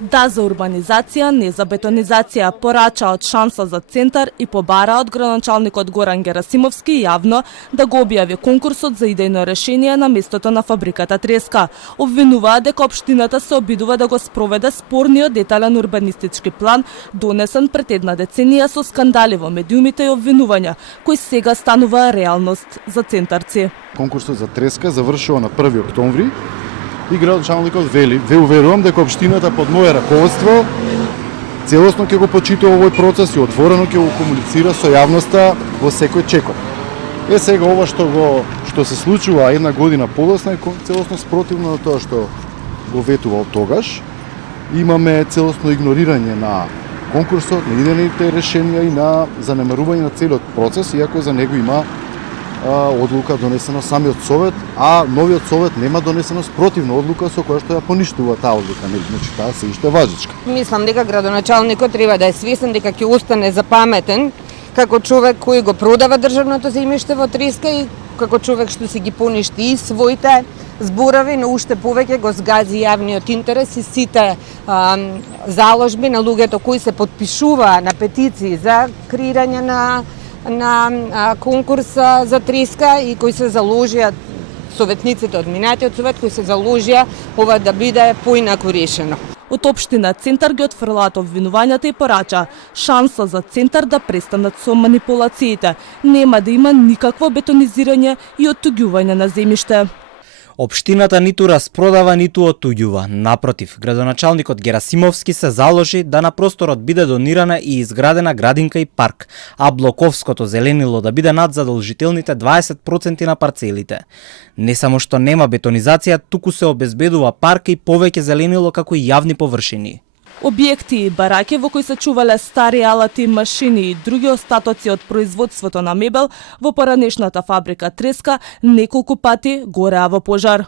Да за урбанизација, не за бетонизација, порача од Шанса за центар и побара од градоначалникот Горан Герасимовски јавно да го објави конкурсот за идејно решение на местото на фабриката треска. Обвинуваат дека општината се обидува да го спроведе спорниот детален урбанистички план, донесен пред една деценија со скандали во медиумите и обвинувања, кои сега станува реалност за центарци. Конкурсот за треска завршува на 1 октомври. И градоначалникот вели: "Ве уверувам дека општината под моје раководство целосно ќе го почитува овој процес и отворено ќе го комуницира со јавноста во секој чекор." Сега ова што се случува една година подоцна е целосно спротивно на тоа што го ветувал тогаш. Имаме целосно игнорирање на конкурсот, на идејните решенија и на занемарување на целиот процес, иако за него има одлука донесена самиот совет, а новиот совет нема донесена спротивна одлука со која што ја поништува таа одлука, значи таа се уште важечка. Мислам дека градоначалникот треба да е свесен дека ќе остане запаметен како човек кој го продава државното земјиште во Треска и како човек што си ги поништи и своите зборови, но уште повеќе го згази јавниот интерес и сите заложби на луѓето кои се потпишува на петиции за креирање на конкурса за треска и кои се заложија, советниците од минатиот совет кои се заложија ова да биде поинаку решено. Од општина Центар ги отфрлаат обвинувањата и порача Шанса за центар да престанат со манипулациите. Нема да има никакво бетонизирање и оттуѓување на земјиште. Општината ниту распродава, ниту оттуѓува. Напротив, градоначалникот Герасимовски се заложи да на просторот биде донирана и изградена градинка и парк, а блоковското зеленило да биде над задолжителните 20% на парцелите. Не само што нема бетонизација, туку се обезбедува парк и повеќе зеленило како и јавни површини. Објекти и бараки во кои се чувале стари алати, машини и други остатоци од производството на мебел во поранешната фабрика Треска неколку пати гореа во пожар.